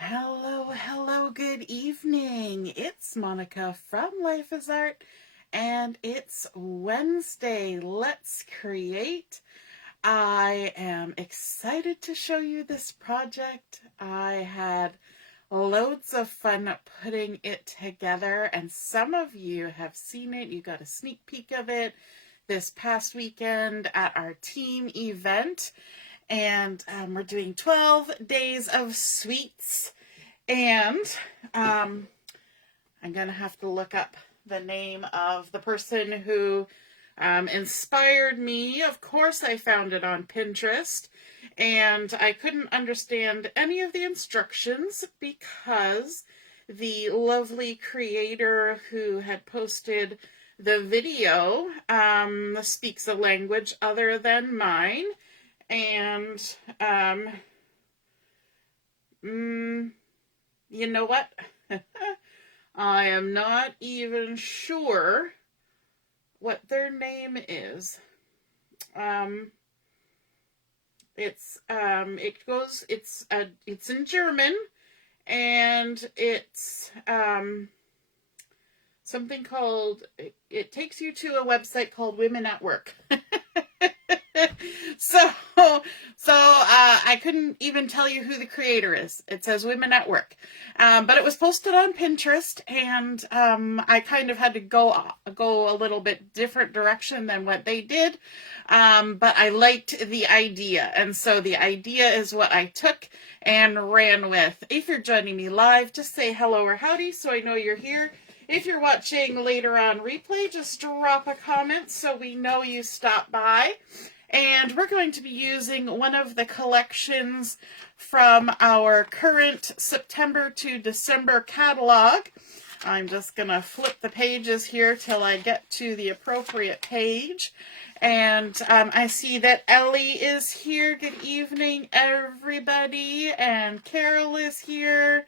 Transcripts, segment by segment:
Hello, good evening. It's Monica from Life is Art, and it's Wednesday. Let's create. I am excited to show you this project. I had loads of fun putting it together, and some of you have seen it. You got a sneak peek of it this past weekend at our team event. And we're doing 12 days of sweets. And I'm going to have to look up the name of the person who inspired me. Of course, I found it on Pinterest. And I couldn't understand any of the instructions because the lovely creator who had posted the video speaks a language other than mine. And, you know what? I am not even sure what their name is. It's in German, and it's, something called, it takes you to a website called Women at Work. So I couldn't even tell you who the creator is. It says Women at Work. But it was posted on Pinterest, and I kind of had to go a little bit different direction than what they did. But I liked the idea. And so the idea is what I took and ran with. If you're joining me live, just say hello or howdy so I know you're here. If you're watching later on replay, just drop a comment so we know you stopped by. And we're going to be using one of the collections from our current September to December catalog. I'm just going to flip the pages here till I get to the appropriate page. And I see that Ellie is here. Good evening, everybody. And Carol is here.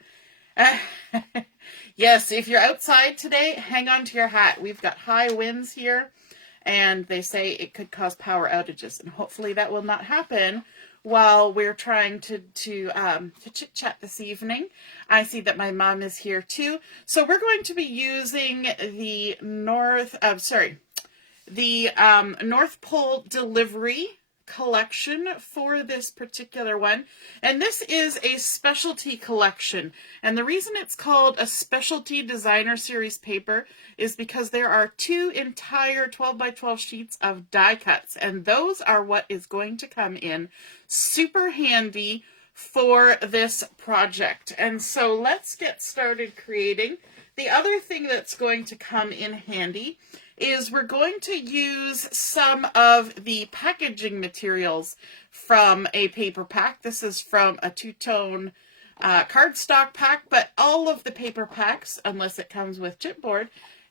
Yes, if you're outside today, hang on to your hat. We've got high winds here, and they say it could cause power outages, and hopefully that will not happen while we're trying to chit-chat this evening. I see that my mom is here too. So we're going to be using the North Pole Delivery collection for this particular one, and this is a specialty collection, and the reason it's called a specialty designer series paper is because there are 2 entire 12 by 12 sheets of die cuts, and those are what is going to come in super handy for this project. And so let's get started creating. The other thing that's going to come in handy is we're going to use some of the packaging materials from a paper pack. This is from a 2-tone cardstock pack, but all of the paper packs, unless it comes with chipboard,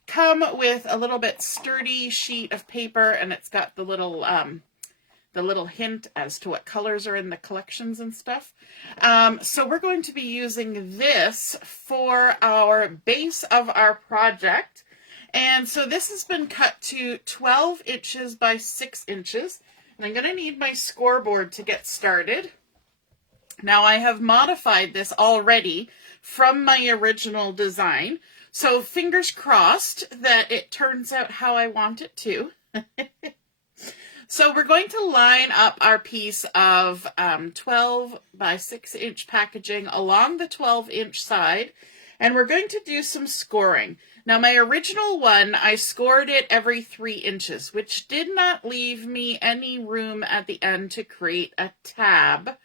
come with a little bit sturdy sheet of paper, and it's got the little hint as to what colors are in the collections and stuff. So we're going to be using this for our base of our project. And so this has been cut to 12 inches by 6 inches. And I'm going to need my scoreboard to get started. Now I have modified this already from my original design. So fingers crossed that it turns out how I want it to. So we're going to line up our piece of 12 by 6 inch packaging along the 12-inch side. And we're going to do some scoring. Now, my original one, I scored it every 3 inches, which did not leave me any room at the end to create a tab.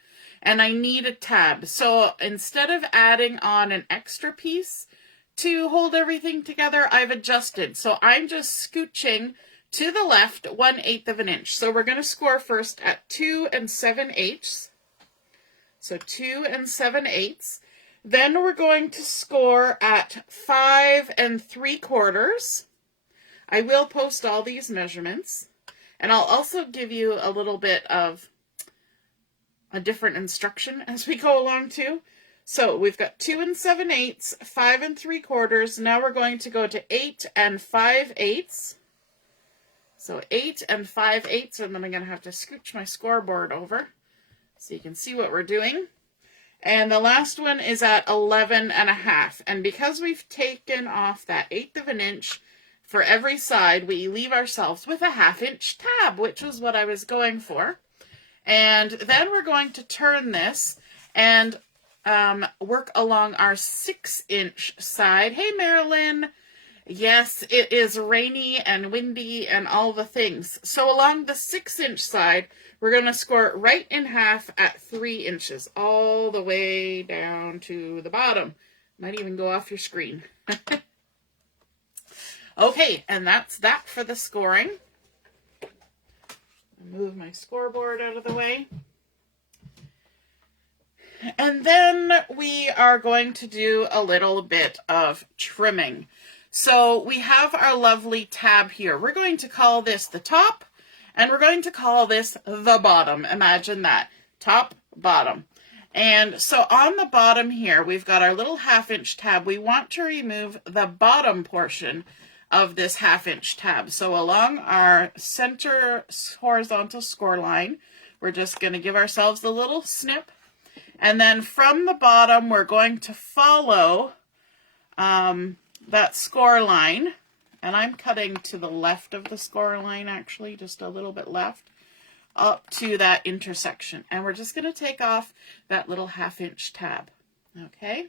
And I need a tab. So instead of adding on an extra piece to hold everything together, I've adjusted. So I'm just scooching to the left 1/8 of an inch. So we're going to score first at 2 7/8. So 2 7/8. Then we're going to score at 5 3/4. I will post all these measurements, and I'll also give you a little bit of a different instruction as we go along too. So we've got 2 7/8, 5 3/4. Now we're going to go to 8 5/8. So 8 5/8, and then I'm going to have to scooch my scoreboard over so you can see what we're doing. And the last one is at 11.5. And because we've taken off that 1/8 of an inch for every side, we leave ourselves with a 1/2 inch tab, which was what I was going for. And then we're going to turn this and work along our 6-inch side. Hey, Marilyn. Yes, it is rainy and windy and all the things. So along the 6-inch side, we're going to score it right in half at 3 inches, all the way down to the bottom. Might even go off your screen. Okay, and that's that for the scoring. Move my scoreboard out of the way. And then we are going to do a little bit of trimming. So we have our lovely tab here. We're going to call this the top, and we're going to call this the bottom. Imagine that. Top, bottom. And so on the bottom here, we've got our little 1/2 inch tab. We want to remove the bottom portion of this 1/2 inch tab. So along our center horizontal score line, we're just going to give ourselves a little snip. And then from the bottom, we're going to follow that score line. And I'm cutting to the left of the score line, actually, just a little bit left, up to that intersection. And we're just going to take off that little 1/2 inch tab. Okay.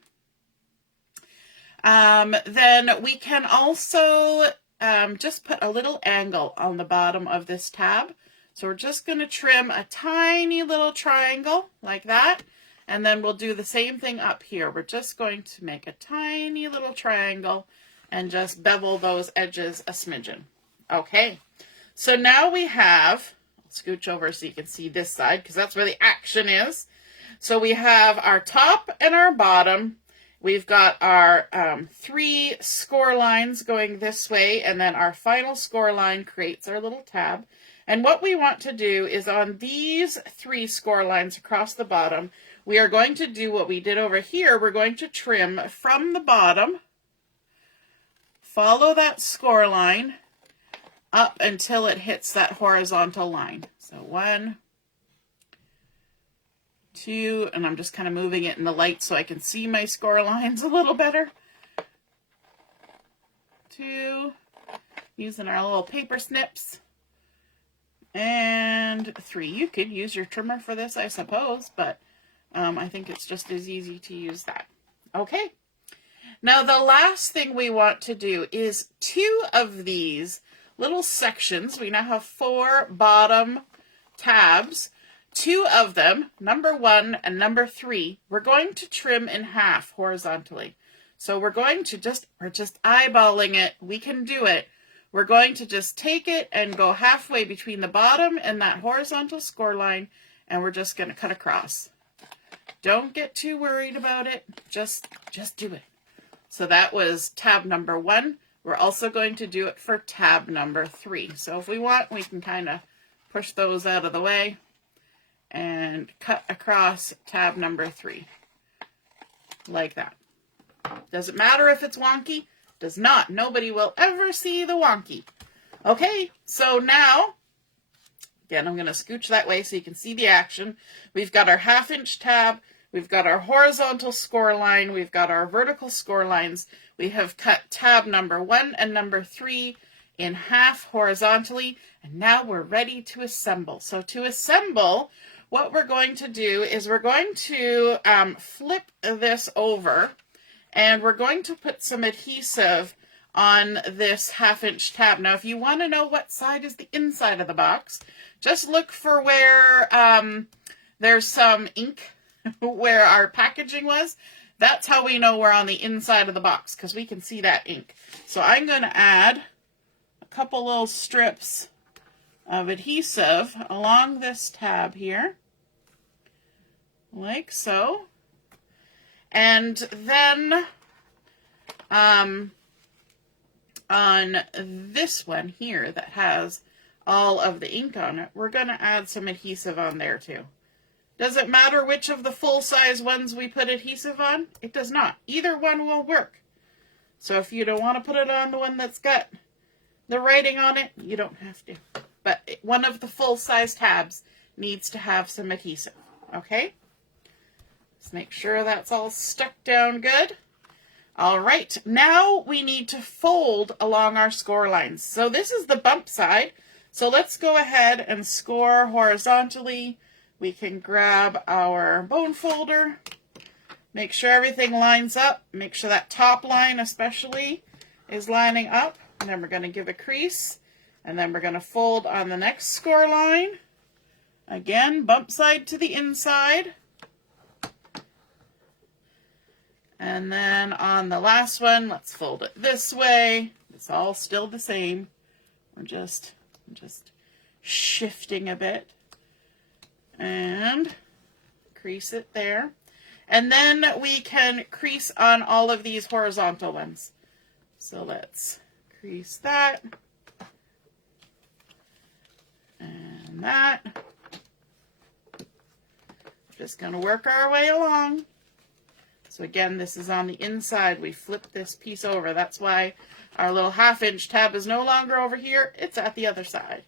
Then we can also just put a little angle on the bottom of this tab. So we're just going to trim a tiny little triangle like that. And then we'll do the same thing up here. We're just going to make a tiny little triangle and just bevel those edges a smidgen. Okay, so now we have, I'll scooch over so you can see this side because that's where the action is. So we have our top and our bottom. We've got our 3 score lines going this way, and then our final score line creates our little tab. And what we want to do is on these 3 score lines across the bottom, we are going to do what we did over here. We're going to trim from the bottom, follow that score line up until it hits that horizontal line. So 1, 2, and I'm just kind of moving it in the light so I can see my score lines a little better. 2, using our little paper snips. And 3. You could use your trimmer for this, I suppose, but I think it's just as easy to use that. Okay. Now the last thing we want to do is 2 of these little sections. We now have 4 bottom tabs. 2 of them, number 1 and number 3, we're going to trim in half horizontally. So we're going to we're just eyeballing it. We can do it. We're going to just take it and go halfway between the bottom and that horizontal score line, and we're just going to cut across. Don't get too worried about it. Just do it. So that was tab number 1. We're also going to do it for tab number 3. So if we want, we can kind of push those out of the way and cut across tab number 3 like that. Doesn't matter if it's wonky. Does not. Nobody will ever see the wonky. Okay, so now, again, I'm going to scooch that way so you can see the action. We've got our 1/2 inch tab. We've got our horizontal score line. We've got our vertical score lines. We have cut tab number 1 and number 3 in half horizontally. And now we're ready to assemble. So to assemble, what we're going to do is we're going to flip this over. And we're going to put some adhesive on this 1/2 inch tab. Now, if you want to know what side is the inside of the box, just look for where there's some ink where our packaging was. That's how we know we're on the inside of the box, because we can see that ink. So I'm going to add a couple little strips of adhesive along this tab here, like so. And then on this one here that has all of the ink on it, we're going to add some adhesive on there too. Does it matter which of the full-size ones we put adhesive on? It does not. Either one will work. So if you don't want to put it on the one that's got the writing on it, you don't have to. But one of the full-size tabs needs to have some adhesive. Okay? Just make sure that's all stuck down good. All right, now we need to fold along our score lines. So this is the bump side. So let's go ahead and score horizontally. We can grab our bone folder, make sure everything lines up, make sure that top line especially is lining up, and then we're going to give a crease, and then we're going to fold on the next score line. Again, bump side to the inside. And then on the last one, let's fold it this way. It's all still the same. We're just shifting a bit. And crease it there. And then we can crease on all of these horizontal ones. So let's crease that. And that. Just going to work our way along. So again, this is on the inside. We flip this piece over. That's why our little 1/2 inch tab is no longer over here. It's at the other side.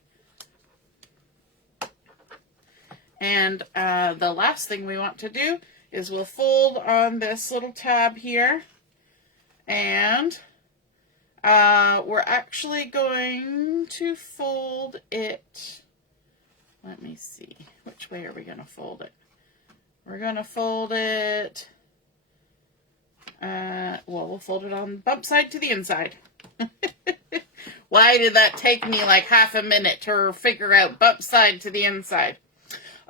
And the last thing we want to do is we'll fold on this little tab here. And we're actually going to fold it. Let me see. Which way are we going to fold it? We're going to fold it. Well, we'll fold it on bump side to the inside. Why did that take me like 1/2 minute to figure out bump side to the inside?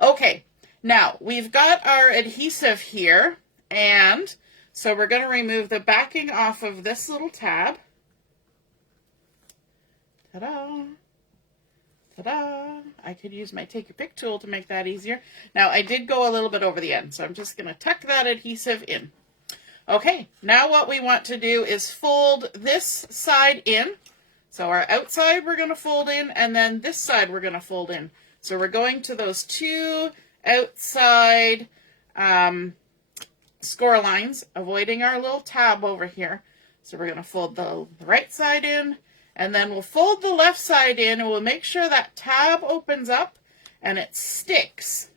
Okay, now we've got our adhesive here, and so we're going to remove the backing off of this little tab. Ta-da! Ta-da! I could use my take your pick tool to make that easier. Now, I did go a little bit over the end, so I'm just going to tuck that adhesive in. Okay, now what we want to do is fold this side in. So our outside we're going to fold in, and then this side we're going to fold in. So we're going to those two outside score lines, avoiding our little tab over here. So we're going to fold the right side in, and then we'll fold the left side in, and we'll make sure that tab opens up and it sticks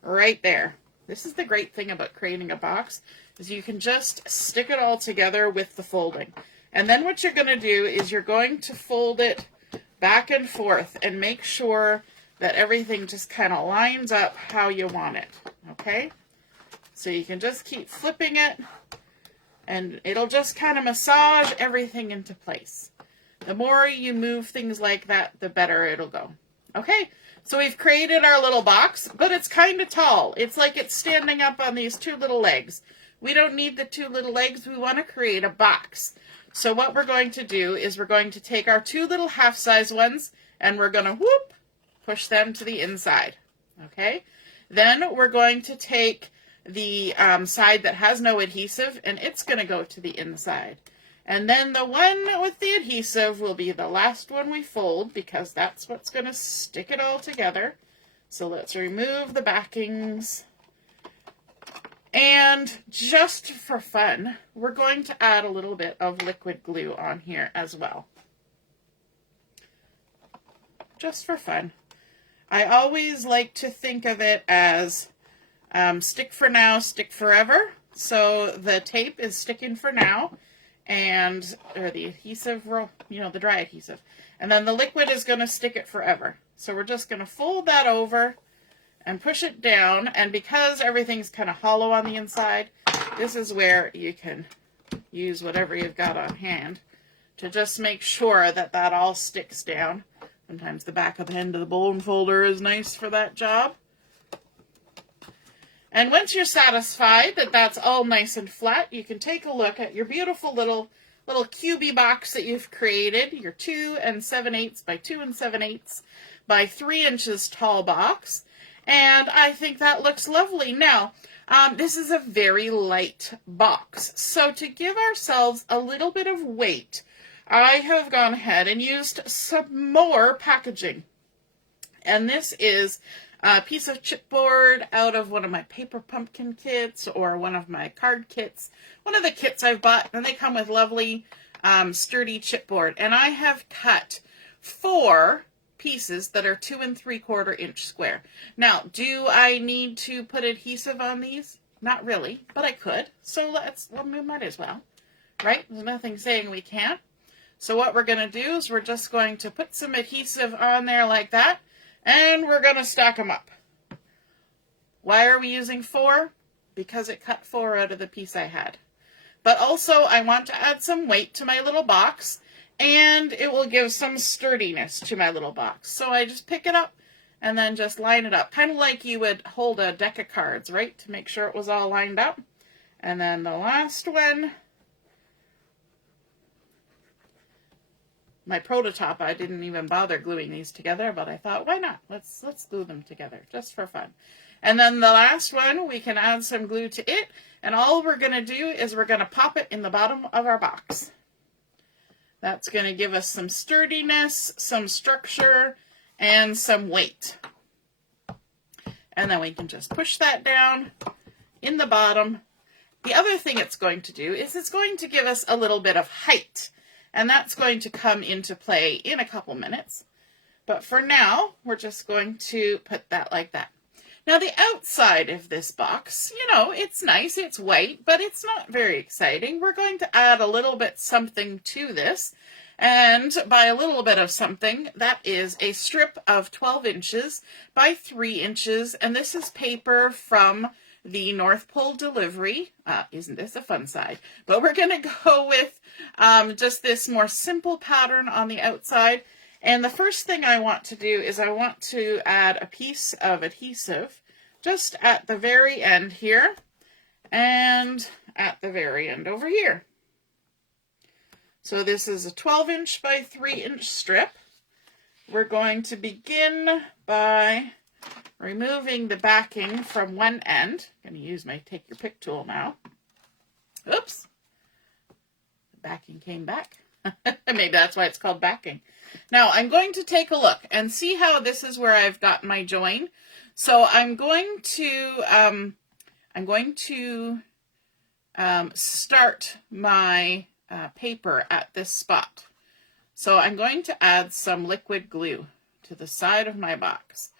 right there. This is the great thing about creating a box, is you can just stick it all together with the folding. And then what you're going to do is you're going to fold it back and forth and make sure that everything just kind of lines up how you want it, okay? So you can just keep flipping it, and it'll just kind of massage everything into place. The more you move things like that, the better it'll go. Okay, so we've created our little box, but it's kind of tall. It's like it's standing up on these two little legs. We don't need the two little legs. We want to create a box. So what we're going to do is we're going to take our two little half-size ones, and we're going to, whoop, push them to the inside. Okay? Then we're going to take the side that has no adhesive, and it's going to go to the inside. And then the one with the adhesive will be the last one we fold, because that's what's going to stick it all together. So let's remove the backings. And just for fun, we're going to add a little bit of liquid glue on here as well. Just for fun. I always like to think of it as stick for now, stick forever. So the tape is sticking for now, or the adhesive, the dry adhesive. And then the liquid is going to stick it forever. So we're just going to fold that over and push it down, and because everything's kind of hollow on the inside, this is where you can use whatever you've got on hand to just make sure that that all sticks down. Sometimes the back of the end of the bone folder is nice for that job. And once you're satisfied that that's all nice and flat, you can take a look at your beautiful little cubey box that you've created, your 2 7/8 by 2 7/8 by 3 inches tall box. And I think that looks lovely. Now, this is a very light box. So to give ourselves a little bit of weight, I have gone ahead and used some more packaging. And this is a piece of chipboard out of one of my paper pumpkin kits or one of my card kits. One of the kits I've bought, and they come with lovely sturdy chipboard. And I have cut 4 pieces that are 2 3/4 inch square. Now, do I need to put adhesive on these? Not really, but I could. So well, we might as well, right? There's nothing saying we can't. So what we're going to do is we're just going to put some adhesive on there like that, and we're going to stack them up. Why are we using 4? Because it cut 4 out of the piece I had. But also I want to add some weight to my little box, and it will give some sturdiness to my little box. So I just pick it up and then just line it up, kind of like you would hold a deck of cards, right? To make sure it was all lined up. And then the last one, my prototype, I didn't even bother gluing these together, but I thought, why not? Let's glue them together just for fun. And then the last one, we can add some glue to it, and all we're going to do is we're going to pop it in the bottom of our box. That's going to give us some sturdiness, some structure, and some weight. And then we can just push that down in the bottom. The other thing it's going to do is it's going to give us a little bit of height. And that's going to come into play in a couple minutes. But for now, we're just going to put that like that. Now the outside of this box, you know, it's nice, it's white, but it's not very exciting. We're going to add a little bit something to this. And by a little bit of something, that is a strip of 12 inches by 3 inches. And this is paper from the North Pole delivery. Isn't this a fun side? But we're going to go with just this more simple pattern on the outside. And the first thing I want to do is I want to add a piece of adhesive just at the very end here and at the very end over here. So this is a 12-inch by 3-inch strip. We're going to begin by removing the backing from one end. I'm going to use my take your pick tool now. Oops. The backing came back. Maybe that's why it's called backing. Now I'm going to take a look and see how this is where I've got my join. So I'm going to start my paper at this spot. So I'm going to add some liquid glue to the side of my box.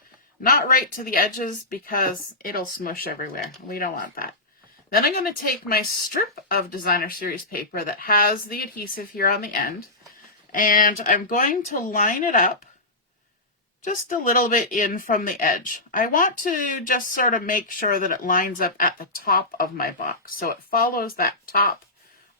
Not right to the edges because it'll smush everywhere. We don't want that. Then I'm going to take my strip of Designer Series paper that has the adhesive here on the end, and I'm going to line it up just a little bit in from the edge. I want to just sort of make sure that it lines up at the top of my box, so it follows that top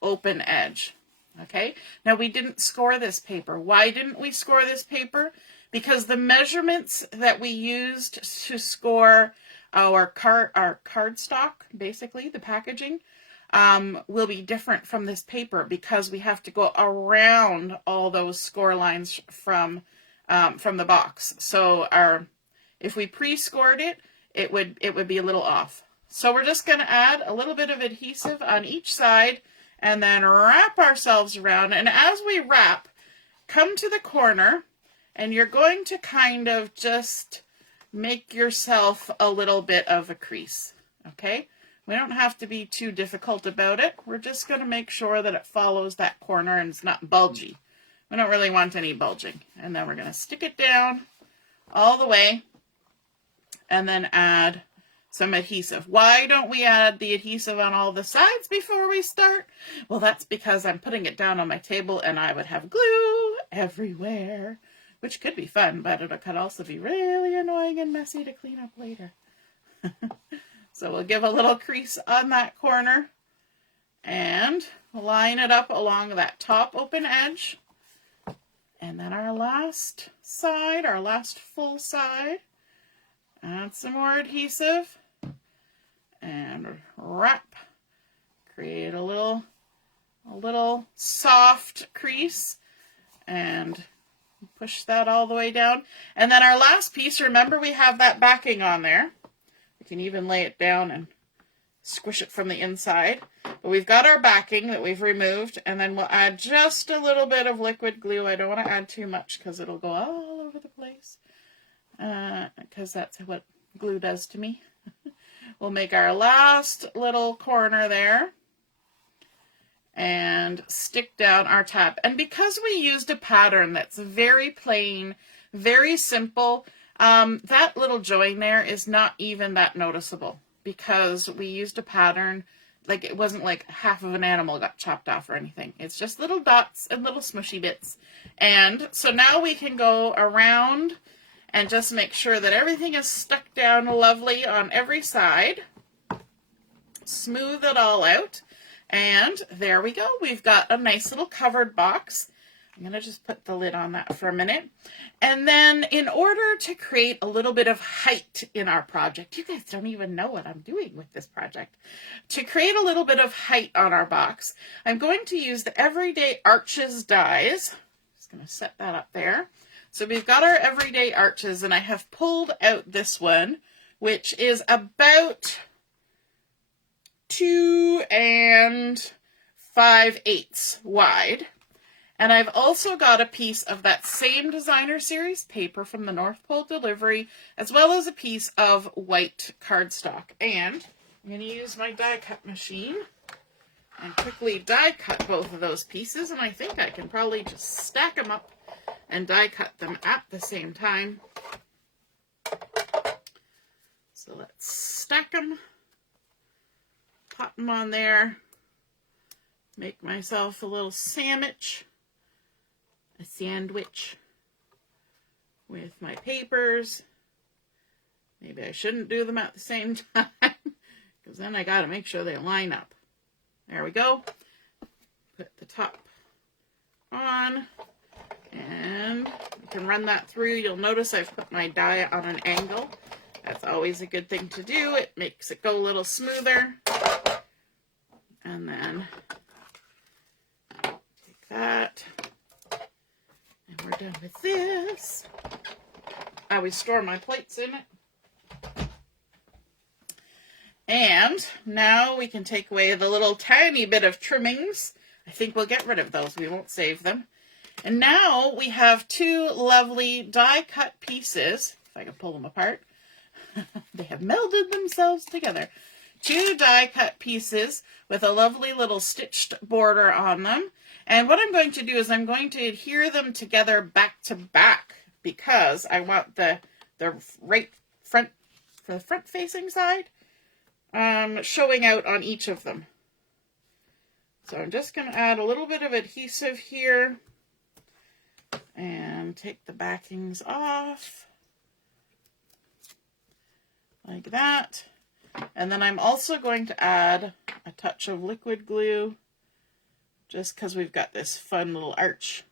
open edge. Okay, now we didn't score this paper. Why didn't we score this paper? Because the measurements that we used to score our cardstock, basically the packaging, will be different from this paper because we have to go around all those score lines from the box. So if we pre-scored it, it would be a little off. So we're just going to add a little bit of adhesive on each side and then wrap ourselves around. And as we wrap, come to the corner, and you're going to kind of just make yourself a little bit of a crease, okay? We don't have to be too difficult about it. We're just going to make sure that it follows that corner and it's not bulgy. We don't really want any bulging. And then we're going to stick it down all the way and then add some adhesive. Why don't we add the adhesive on all the sides before we start? Well, that's because I'm putting it down on my table and I would have glue everywhere, which could be fun, but it could also be really annoying and messy to clean up later. So we'll give a little crease on that corner and line it up along that top open edge. And then our last side, our last full side, add some more adhesive and wrap. Create a little soft crease and push that all the way down. And then our last piece, remember we have that backing on there. We can even lay it down and squish it from the inside. But we've got our backing that we've removed, and then we'll add just a little bit of liquid glue. I don't want to add too much because it'll go all over the place. Because that's what glue does to me. We'll make our last little corner there and stick down our tab. And because we used a pattern that's very plain, very simple, that little join there is not even that noticeable. because we used a pattern. Like, it wasn't like half of an animal got chopped off or anything. It's just little dots and little smushy bits. And so now we can go around and just make sure that everything is stuck down lovely on every side. Smooth it all out. And there we go. We've got a nice little covered box. I'm going to just put the lid on that for a minute. And then in order to create a little bit of height in our project, you guys don't even know what I'm doing with this project. To create a little bit of height on our box, I'm going to use the Everyday Arches dies. Just going to set that up there. So we've got our Everyday Arches, and I have pulled out this one, which is about 2 5/8 wide. And I've also got a piece of that same designer series paper from the North Pole delivery, as well as a piece of white cardstock. And I'm going to use my die cut machine and quickly die cut both of those pieces. And I think I can probably just stack them up and die cut them at the same time. So let's stack them, pop them on there, make myself a little sandwich. A sandwich with my papers. Maybe I shouldn't do them at the same time, because then I got to make sure they line up. There we go. Put the top on, and you can run that through. You'll notice I've put my die on an angle. That's always a good thing to do. It makes it go a little smoother. And then take that. And we're done with this. I always store my plates in it. And now we can take away the little tiny bit of trimmings. I think we'll get rid of those. We won't save them. And now we have two lovely die cut pieces. If I can pull them apart. They have melded themselves together. Two die cut pieces with a lovely little stitched border on them. And what I'm going to do is I'm going to adhere them together back to back, because I want the right front, for the front facing side, showing out on each of them. So I'm just going to add a little bit of adhesive here and take the backings off like that. And then I'm also going to add a touch of liquid glue, just because we've got this fun little arch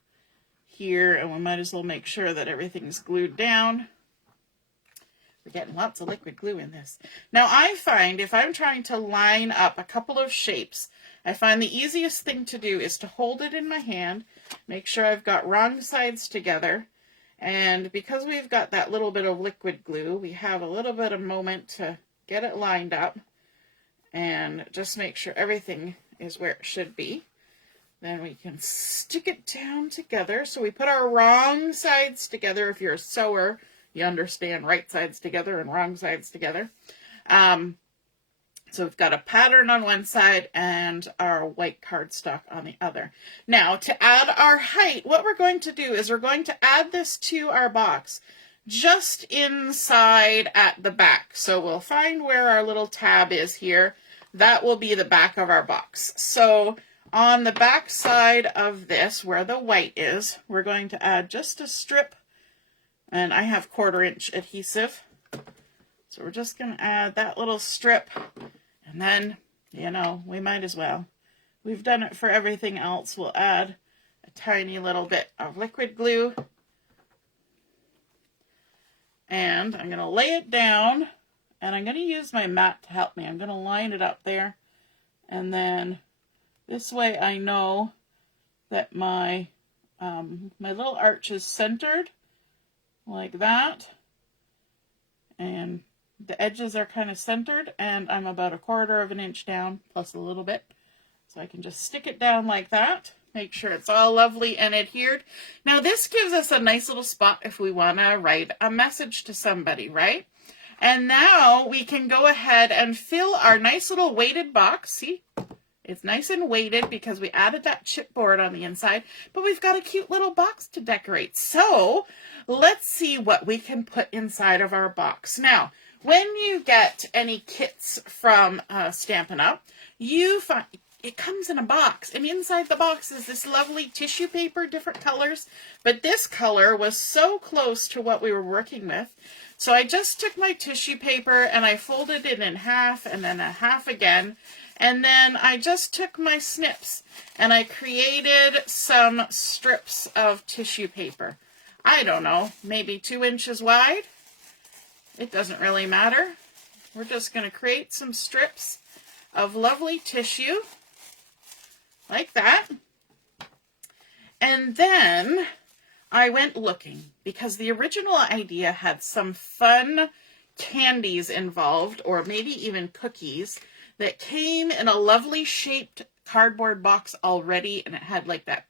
here, and we might as well make sure that everything's glued down. We're getting lots of liquid glue in this. Now I find if I'm trying to line up a couple of shapes, I find the easiest thing to do is to hold it in my hand, make sure I've got wrong sides together, and because we've got that little bit of liquid glue, we have a little bit of moment to get it lined up and just make sure everything is where it should be. Then we can stick it down together. So we put our wrong sides together. If you're a sewer, you understand right sides together and wrong sides together. So we've got a pattern on one side and our white cardstock on the other. Now, to add our height, what we're going to do is we're going to add this to our box just inside at the back. So we'll find where our little tab is here. That will be the back of our box. So on the back side of this, where the white is, we're going to add just a strip, and I have 1/4 inch adhesive. So we're just going to add that little strip, and then, you know, we might as well. We've done it for everything else. We'll add a tiny little bit of liquid glue, and I'm going to lay it down, and I'm going to use my mat to help me. I'm going to line it up there, and then this way I know that my my little arch is centered like that, and the edges are kind of centered, and I'm about 1/4 inch down plus a little bit. So I can just stick it down like that, make sure it's all lovely and adhered. Now this gives us a nice little spot if we want to write a message to somebody, right? And now we can go ahead and fill our nice little weighted box. See? It's nice and weighted because we added that chipboard on the inside, but we've got a cute little box to decorate. So let's see what we can put inside of our box. Now, when you get any kits from Stampin' Up, you find it comes in a box, and inside the box is this lovely tissue paper, different colors, but this color was so close to what we were working with. So I just took my tissue paper and I folded it in half and then a half again. And then I just took my snips and I created some strips of tissue paper. I don't know, maybe 2 inches wide. It doesn't really matter. We're just going to create some strips of lovely tissue like that. And then I went looking because the original idea had some fun candies involved, or maybe even cookies, that came in a lovely shaped cardboard box already, and it had like that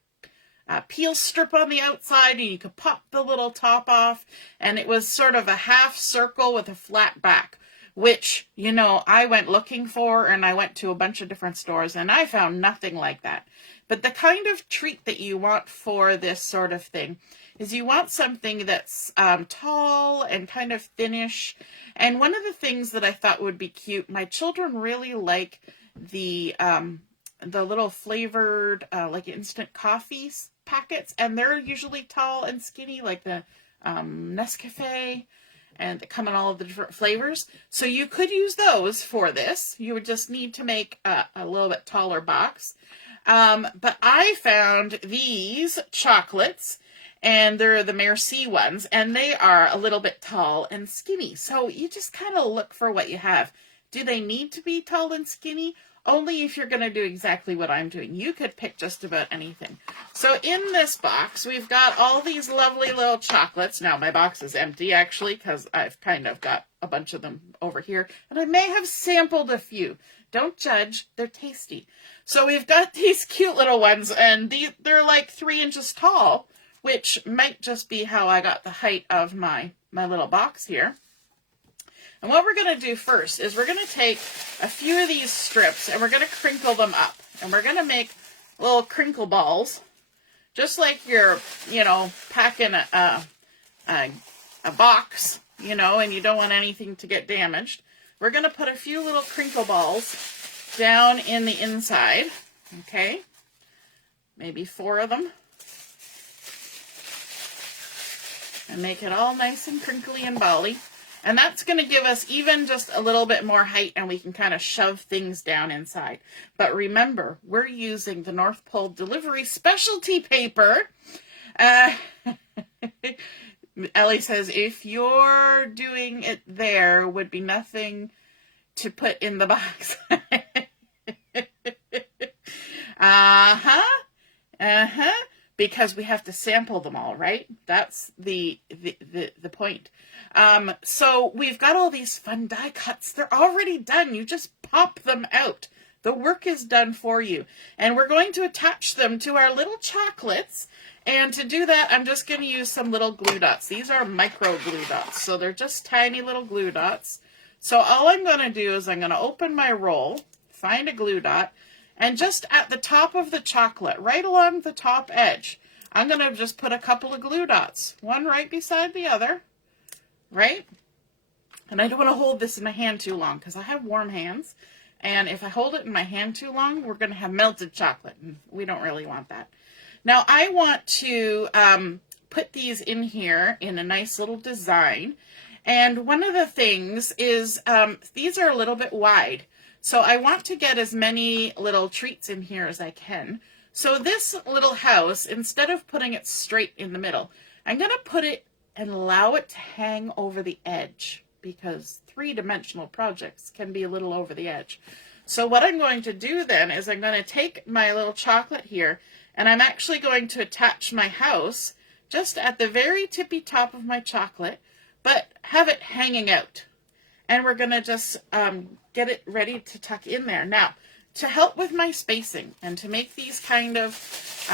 peel strip on the outside, and you could pop the little top off, and it was sort of a half circle with a flat back, which, you know, I went looking for, and I went to a bunch of different stores, and I found nothing like that. But the kind of treat that you want for this sort of thing is you want something that's tall and kind of thinnish. And one of the things that I thought would be cute, my children really like the little flavored like instant coffee packets, and they're usually tall and skinny, like the Nescafe, and they come in all of the different flavors. So you could use those for this. You would just need to make a little bit taller box. But I found these chocolates, and they're the Merci ones, and they are a little bit tall and skinny. So you just kind of look for what you have. Do they need to be tall and skinny? Only if you're going to do exactly what I'm doing. You could pick just about anything. So in this box, we've got all these lovely little chocolates. Now, my box is empty, actually, because I've kind of got a bunch of them over here. And I may have sampled a few. Don't judge. They're tasty. So we've got these cute little ones, and they're like 3 inches tall, which might just be how I got the height of my little box here. And what we're going to do first is we're going to take a few of these strips and we're going to crinkle them up. And we're going to make little crinkle balls, just like you're, you know, packing a box, you know, and you don't want anything to get damaged. We're going to put a few little crinkle balls down in the inside, okay? Maybe 4 of them. And make it all nice and crinkly and bally. And that's going to give us even just a little bit more height, and we can kind of shove things down inside. But remember, we're using the North Pole Delivery specialty paper. Ellie says, if you're doing it there, would be nothing to put in the box. Because we have to sample them all, right? That's the point. So we've got all these fun die cuts. They're already done. You just pop them out. The work is done for you. And we're going to attach them to our little chocolates. And to do that, I'm just going to use some little glue dots. These are micro glue dots. So they're just tiny little glue dots. So all I'm going to do is I'm going to open my roll, find a glue dot, and just at the top of the chocolate, right along the top edge, I'm going to just put a couple of glue dots, one right beside the other, right? And I don't want to hold this in my hand too long because I have warm hands. And if I hold it in my hand too long, we're going to have melted chocolate, and we don't really want that. Now, I want to put these in here in a nice little design. And one of the things is these are a little bit wide. So I want to get as many little treats in here as I can. So this little house, instead of putting it straight in the middle, I'm going to put it and allow it to hang over the edge, because 3-dimensional projects can be a little over the edge. So what I'm going to do then is I'm going to take my little chocolate here, and I'm actually going to attach my house just at the very tippy top of my chocolate, but have it hanging out. And we're going to just get it ready to tuck in there. Now, to help with my spacing and to make these kind of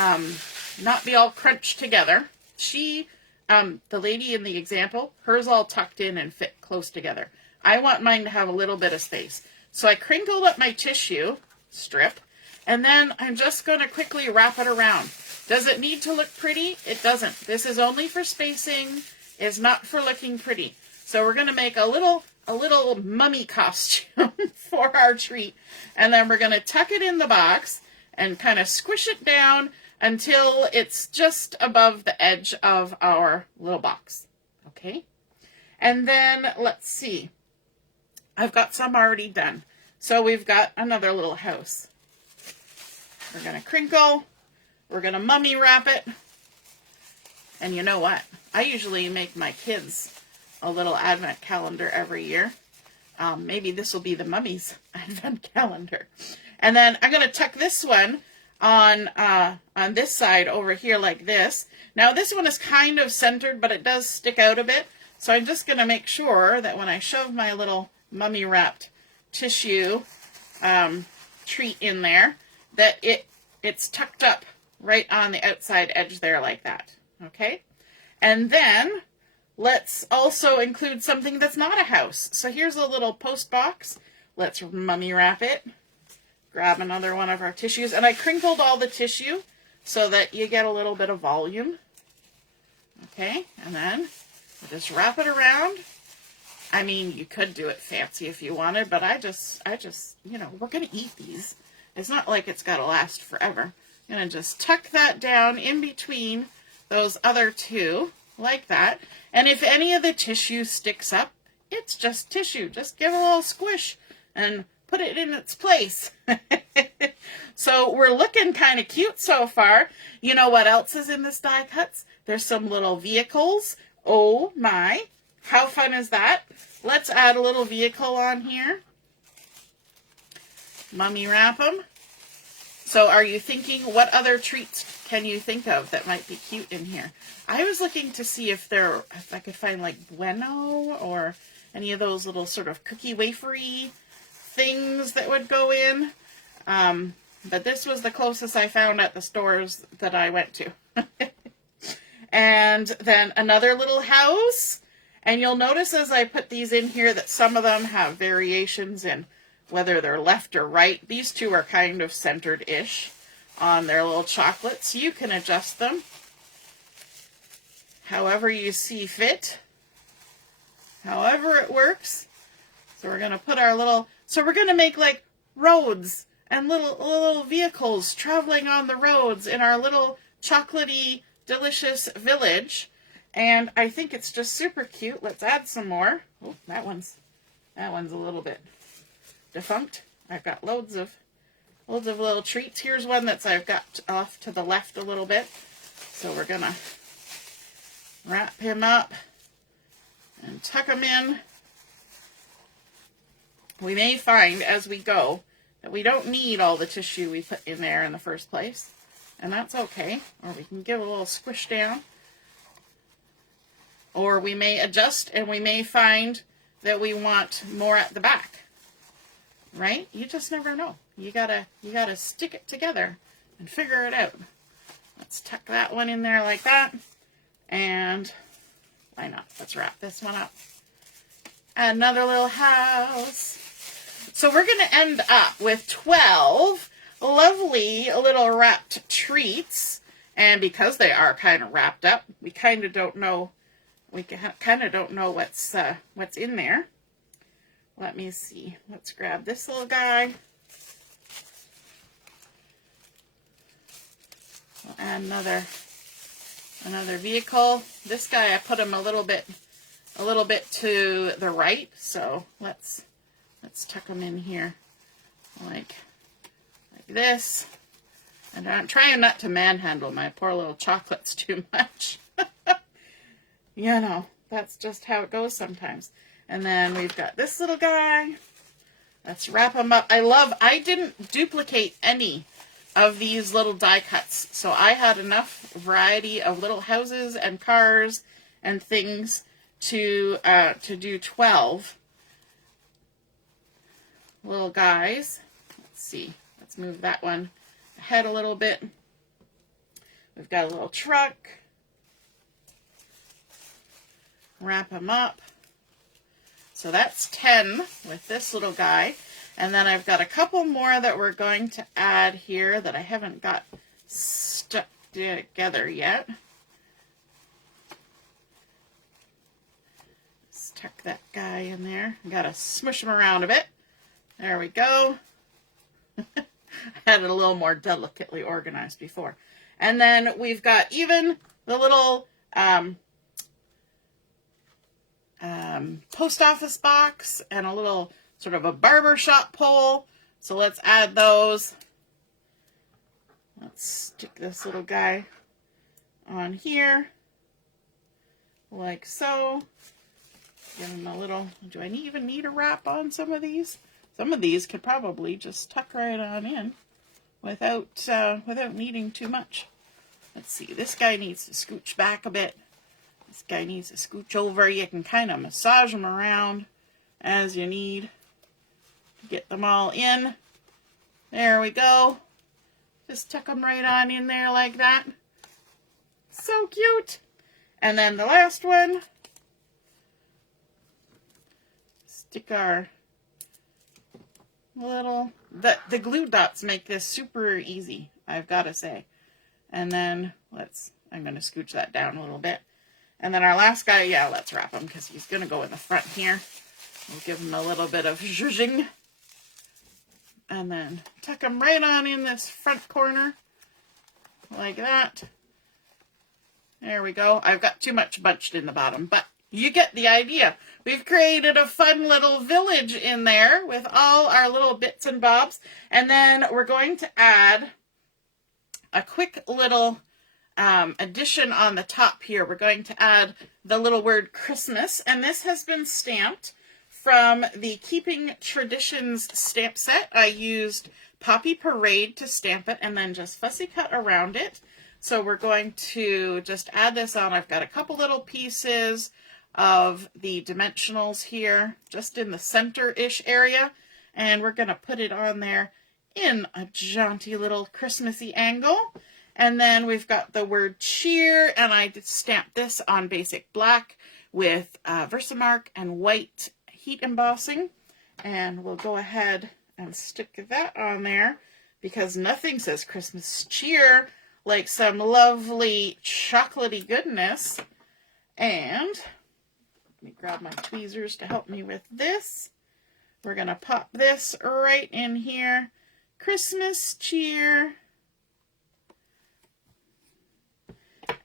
not be all crunched together, the lady in the example, hers all tucked in and fit close together. I want mine to have a little bit of space. So I crinkled up my tissue strip, and then I'm just going to quickly wrap it around. Does it need to look pretty? It doesn't. This is only for spacing. It's not for looking pretty. So we're going to make a little a little mummy costume for our treat. And then we're going to tuck it in the box and kind of squish it down until it's just above the edge of our little box. Okay. And then let's see. I've got some already done. So we've got another little house. We're going to crinkle. We're going to mummy wrap it. And you know what? I usually make my kids a little advent calendar every year. Maybe this will be the mummy's advent calendar. And then I'm going to tuck this one on this side over here like this. Now this one is kind of centered, but it does stick out a bit. So I'm just going to make sure that when I shove my little mummy wrapped tissue treat in there, that it's tucked up right on the outside edge there like that. Okay? And then let's also include something that's not a house. So here's a little post box. Let's mummy wrap it. Grab another one of our tissues. And I crinkled all the tissue so that you get a little bit of volume. Okay? And then we'll just wrap it around. I mean, you could do it fancy if you wanted, but I just, you know, we're going to eat these. It's not like it's got to last forever. I'm going to just tuck that down in between those other two, like that. And if any of the tissue sticks up, it's just tissue. Just give it a little squish and put it in its place. So we're looking kind of cute so far. You know what else is in this die cuts? There's some little vehicles. Oh my, how fun is that? Let's add a little vehicle on here. Mummy wrap them. So are you thinking, what other treats can you think of that might be cute in here? I was looking to see if I could find like Bueno or any of those little sort of cookie wafery things that would go in. But this was the closest I found at the stores that I went to. And then another little house. And you'll notice as I put these in here that some of them have variations in whether they're left or right. These two are kind of centered-ish on their little chocolates. You can adjust them however you see fit, however it works. So we're going to put our little, so we're going to make like roads and little vehicles traveling on the roads in our little chocolatey, delicious village. And I think it's just super cute. Let's add some more. Oh, that one's a little bit defunct. I've got loads of little treats. Here's one that's I've got off to the left a little bit. So we're gonna wrap him up and tuck him in. We may find as we go that we don't need all the tissue we put in there in the first place, and that's okay. Or we can give a little squish down. Or we may adjust and we may find that we want more at the back. Right? You just never know. You gotta stick it together and figure it out. Let's tuck that one in there like that. And why not? Let's wrap this one up. Another little house. So we're going to end up with 12 lovely little wrapped treats. And because they are kind of wrapped up, we kind of don't know. We kind of don't know what's in there. Let me see. Let's grab this little guy. We'll add another vehicle. This guy, I put him a little bit to the right. So let's tuck him in here like this. And I'm trying not to manhandle my poor little chocolates too much. You know, that's just how it goes sometimes. And then we've got this little guy. Let's wrap him up. I didn't duplicate any of these little die cuts. So I had enough variety of little houses and cars and things to do 12 little guys. Let's see. Let's move that one ahead a little bit. We've got a little truck. Wrap him up. So that's 10 with this little guy. And then I've got a couple more that we're going to add here that I haven't got stuck together yet. Let's tuck that guy in there. Gotta smush him around a bit. There we go. I had it a little more delicately organized before. And then we've got even the little post office box and a little sort of a barber shop pole. So let's add those. Let's stick this little guy on here like so. Give him a little, do I even need a wrap on some of these? Some of these could probably just tuck right on in without needing too much. Let's see, this guy needs to scooch back a bit. This guy needs to scooch over. You can kind of massage them around as you need to get them all in. There we go. Just tuck them right on in there like that. So cute. And then the last one. Stick our little, the glue dots make this super easy, I've got to say. And then I'm going to scooch that down a little bit. And then our last guy, yeah, let's wrap him because he's going to go in the front here. We'll give him a little bit of zhuzhing. And then tuck him right on in this front corner like that. There we go. I've got too much bunched in the bottom, but you get the idea. We've created a fun little village in there with all our little bits and bobs. And then we're going to add a quick little addition on the top here. We're going to add the little word Christmas. And this has been stamped from the Keeping Traditions stamp set. I used Poppy Parade to stamp it and then just fussy cut around it. So we're going to just add this on. I've got a couple little pieces of the Dimensionals here, just in the center-ish area. And we're going to put it on there in a jaunty little Christmassy angle. And then we've got the word cheer, and I stamped this on basic black with Versamark and white heat embossing. And we'll go ahead and stick that on there because nothing says Christmas cheer like some lovely chocolatey goodness. And let me grab my tweezers to help me with this. We're going to pop this right in here. Christmas cheer.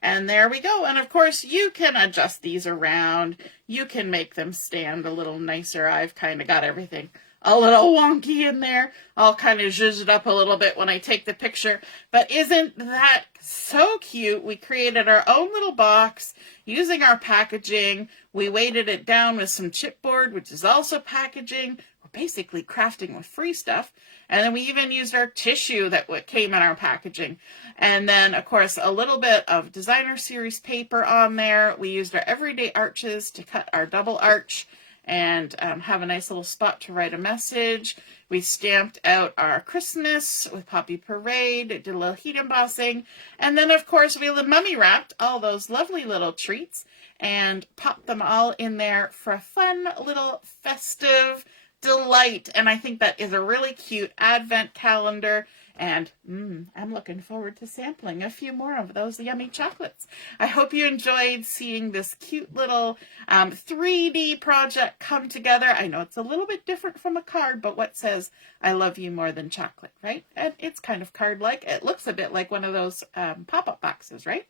And there we go. And of course, you can adjust these around. You can make them stand a little nicer. I've kind of got everything a little wonky in there. I'll kind of zhuzh it up a little bit when I take the picture. But isn't that so cute? We created our own little box using our packaging. We weighted it down with some chipboard, which is also packaging. We're basically crafting with free stuff. And then we even used our tissue that came in our packaging. And then, of course, a little bit of designer series paper on there. We used our everyday arches to cut our double arch and have a nice little spot to write a message. We stamped out our Christmas with Poppy Parade, did a little heat embossing, and then of course we mummy wrapped all those lovely little treats and popped them all in there for a fun little festive delight. And I think that is a really cute advent calendar. And I'm looking forward to sampling a few more of those yummy chocolates. I hope you enjoyed seeing this cute little 3D project come together. I know it's a little bit different from a card, but what says, I love you more than chocolate, right? And it's kind of card-like. It looks a bit like one of those pop-up boxes, right?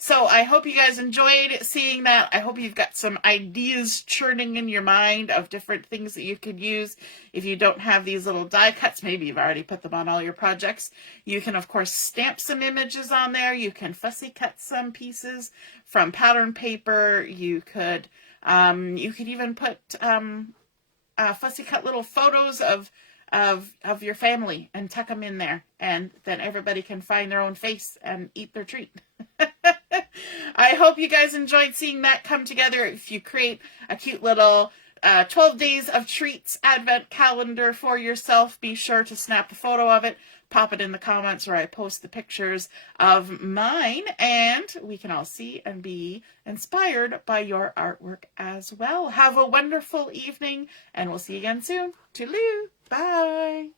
So I hope you guys enjoyed seeing that. I hope you've got some ideas churning in your mind of different things that you could use. If you don't have these little die cuts, maybe you've already put them on all your projects. You can, of course, stamp some images on there. You can fussy cut some pieces from pattern paper. You could even put fussy cut little photos of your family and tuck them in there. And then everybody can find their own face and eat their treat. I hope you guys enjoyed seeing that come together. If you create a cute little 12 days of treats advent calendar for yourself, be sure to snap a photo of it, pop it in the comments where I post the pictures of mine, and we can all see and be inspired by your artwork as well. Have a wonderful evening, and we'll see you again soon. Toodaloo. Bye.